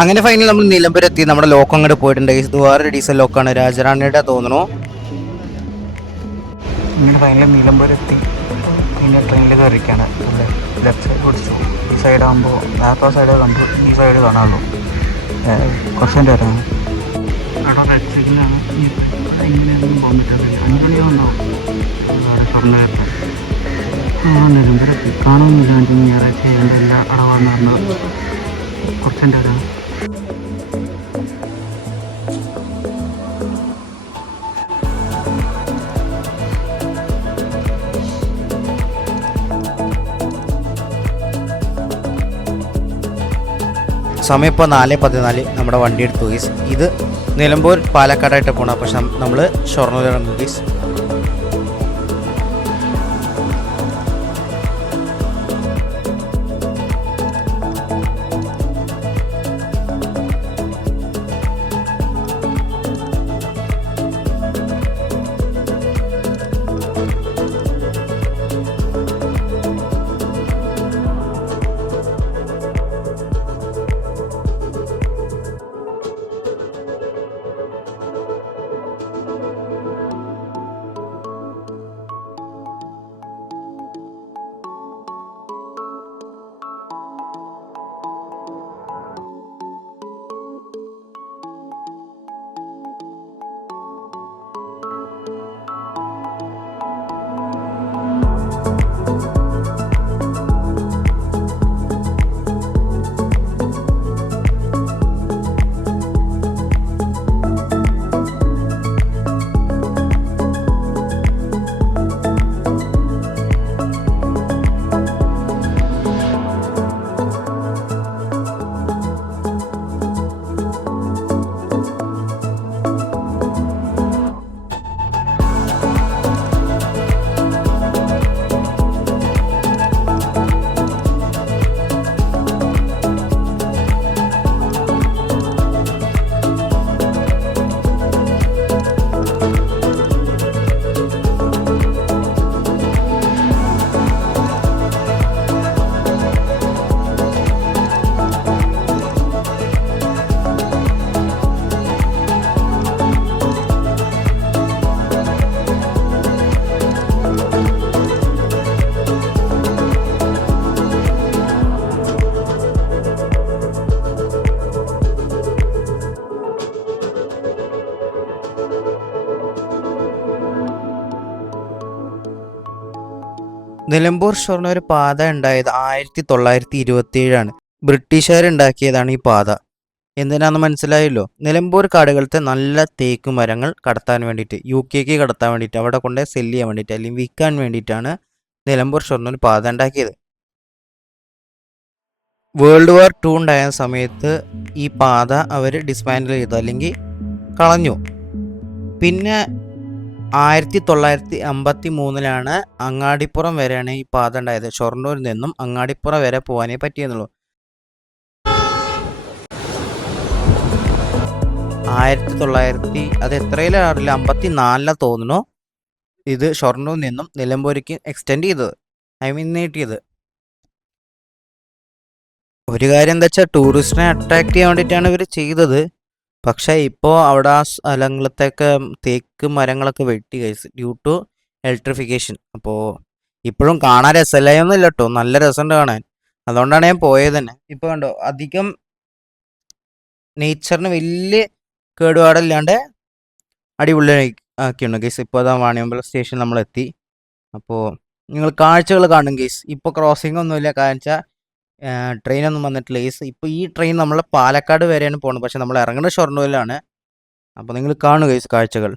അങ്ങനെ ഫൈനൽ നമ്മൾ നിലമ്പൂർ എത്തി. നമ്മുടെ ലോക്ക് അങ്ങോട്ട് പോയിട്ടുണ്ട്. ഇത് വേറെ ഡീസൽ ലോക്കാണ്, രാജറാണിയുടെ തോന്നുന്നു. അങ്ങനെ ഫൈനൽ നിലമ്പൂർ എത്തി. പിന്നെ ട്രെയിനിൽ കയറിയിരിക്കുകയാണ്. ലെഫ്റ്റ് സൈഡ് പിടിച്ചു. ഈ സൈഡാകുമ്പോൾ നേരത്തെ സൈഡ് കണ്ടു, ഈ സൈഡ് കാണാമല്ലോ. കുറച്ചതിൻ്റെ വരാണ് അവിടെ റെഡ് സൈഡിലാണ്. ഇങ്ങനെയൊന്നും പോകാൻ പറ്റാതെ 5 മണിയാവുണ്ടാവും അവിടെ സ്വർണ്ണ നിലമ്പൂരെത്തി. കാണുന്നില്ല. 5 മണി ഞായറാഴ്ച ആയതുകൊണ്ട് എല്ലാ അടവാന്ന് പറഞ്ഞാൽ കുറച്ചതിൻ്റെ വരാണ്. സമയം ഇപ്പോൾ 4:14. നമ്മുടെ വണ്ടി എടുത്തു ഗീസ്. ഇത് നിലമ്പൂർ പാലക്കാടായിട്ട് പോകണം. പക്ഷെ നമ്മൾ ഷൊർണൂർ ഇറങ്ങും ഗീസ്. നിലമ്പൂർ ഷൊർണൂർ പാത ഉണ്ടായത് 1927 ബ്രിട്ടീഷുകാരുണ്ടാക്കിയതാണ് ഈ പാത. എന്തിനാണെന്ന് മനസ്സിലായല്ലോ. നിലമ്പൂർ കാടുകളത്തെ നല്ല തേക്ക് മരങ്ങൾ കടത്താൻ വേണ്ടിയിട്ട്, UK കടത്താൻ വേണ്ടിയിട്ട്, അവിടെ കൊണ്ട് സെല്ല് ചെയ്യാൻ വേണ്ടിയിട്ട് അല്ലെങ്കിൽ വിൽക്കാൻ വേണ്ടിയിട്ടാണ് നിലമ്പൂർ ഷൊർണൂർ പാത ഉണ്ടാക്കിയത്. വേൾഡ് വാർ 2 ഉണ്ടായ സമയത്ത് ഈ പാത അവർ ഡിസ്മാൻഡിൽ ചെയ്തു അല്ലെങ്കിൽ കളഞ്ഞു. പിന്നെ 1953 അങ്ങാടിപ്പുറം വരെയാണ് ഈ പാത ഉണ്ടായത്. ഷൊർണൂരിൽ നിന്നും അങ്ങാടിപ്പുറം വരെ പോകാനേ പറ്റിയെന്നുള്ളൂ. 1900 അത് എത്രയിലും അറിയില്ല, 54 തോന്നുന്നു ഇത് ഷൊർണൂരിൽ നിന്നും നിലമ്പൂരിക്ക് എക്സ്റ്റെൻഡ് ചെയ്തത്, നീട്ടിയത്. ഒരു കാര്യം എന്താ വെച്ചാൽ ടൂറിസ്റ്റിനെ അട്രാക്ട് ചെയ്യാൻ വേണ്ടിയിട്ടാണ് ഇവർ ചെയ്തത്. പക്ഷേ ഇപ്പോൾ അവിടെ ആ സ്ഥലങ്ങളത്തൊക്കെ തേക്ക് മരങ്ങളൊക്കെ വെട്ടി കഴിച്ചു ഡ്യൂ ടു ഇലക്ട്രിഫിക്കേഷൻ. അപ്പോൾ ഇപ്പോഴും കാണാൻ രസമില്ലായൊന്നുമില്ല കേട്ടോ, നല്ല രസമുണ്ട് കാണാൻ. അതുകൊണ്ടാണ് ഞാൻ പോയത് തന്നെ. ഇപ്പോൾ കണ്ടോ, അധികം നേച്ചറിന് വലിയ കേടുപാടില്ലാണ്ട് അടിപൊളി ആക്കിയുണ്ട് ഗൈസ്. ഇപ്പോൾ അതാ വാണിയമ്പലം സ്റ്റേഷൻ നമ്മളെത്തി. അപ്പോൾ നിങ്ങൾ കാഴ്ചകൾ കാണും ഗൈസ്. ഇപ്പോൾ ക്രോസിംഗ് ഒന്നുമില്ല, കാരണം വെച്ചാൽ ട്രെയിനൊന്നും വന്നിട്ടില്ല ഗൈസ്. ഇപ്പോൾ ഈ ട്രെയിൻ നമ്മൾ പാലക്കാട് വരെയാണ് പോകുന്നത്, പക്ഷെ നമ്മൾ ഇറങ്ങുന്നത് ഷൊർണൂരിലാണ്. അപ്പോൾ നിങ്ങൾ കാണുക ഗൈസ് കാഴ്ചകൾ.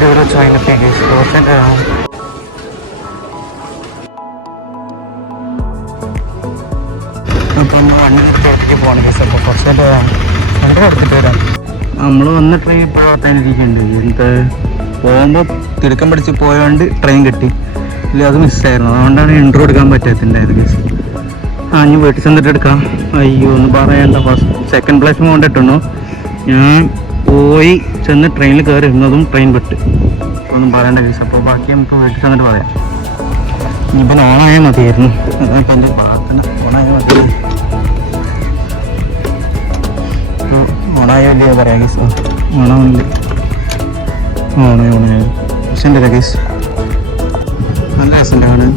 വീഡിയോ വെച്ച് അതിനെത്തി ഗൈസ് കുറച്ച് നേരം അപ്പം വണ്ടി എടുത്തിട്ട് പോകണം ഗൈസ്. അപ്പോൾ കുറച്ച് നേരം വണ്ടി എടുത്തിട്ട് വരാം. നമ്മൾ വന്ന ട്രെയിൻ ഇപ്പോൾ ഓട്ടാനിരിക്കുന്നുണ്ട്. എന്ത് പോകുമ്പോൾ തിടുക്കം പിടിച്ച് പോയതുകൊണ്ട് ട്രെയിൻ കിട്ടി, ഇല്ല അത് മിസ്സായിരുന്നു. അതുകൊണ്ടാണ് ഇൻട്രോ എടുക്കാൻ പറ്റാത്തിണ്ടായത് ഗൈസ്. ഇനി വീട്ടിൽ ചെന്നിട്ട് എടുക്കാം. അയ്യോ ഒന്ന് പറയണ്ട, ഫസ്റ്റ് സെക്കൻഡ് പ്ലേസ് കൊണ്ടിട്ടുണ്ടോ. ഞാൻ പോയി ചെന്ന് ട്രെയിനിൽ കയറി ഇരുന്നതും ട്രെയിൻ വിട്ട്, ഒന്നും പറയേണ്ട കേസ്. അപ്പോൾ ബാക്കി നമുക്ക് വീട്ടിൽ ചെന്നിട്ട് പറയാം. ഇനിയിപ്പോൾ ഓണായാൽ മതിയായിരുന്നു. അതൊക്കെ എൻ്റെ പ്രാർത്ഥന, ഓണായാൽ മതി. ഓണായ വലിയ പറയാം കേസ്. ഓണമില്ല, ഓണായി പക്ഷേ എൻ്റെ കേസ് നല്ല രസമുണ്ട് കാണാൻ.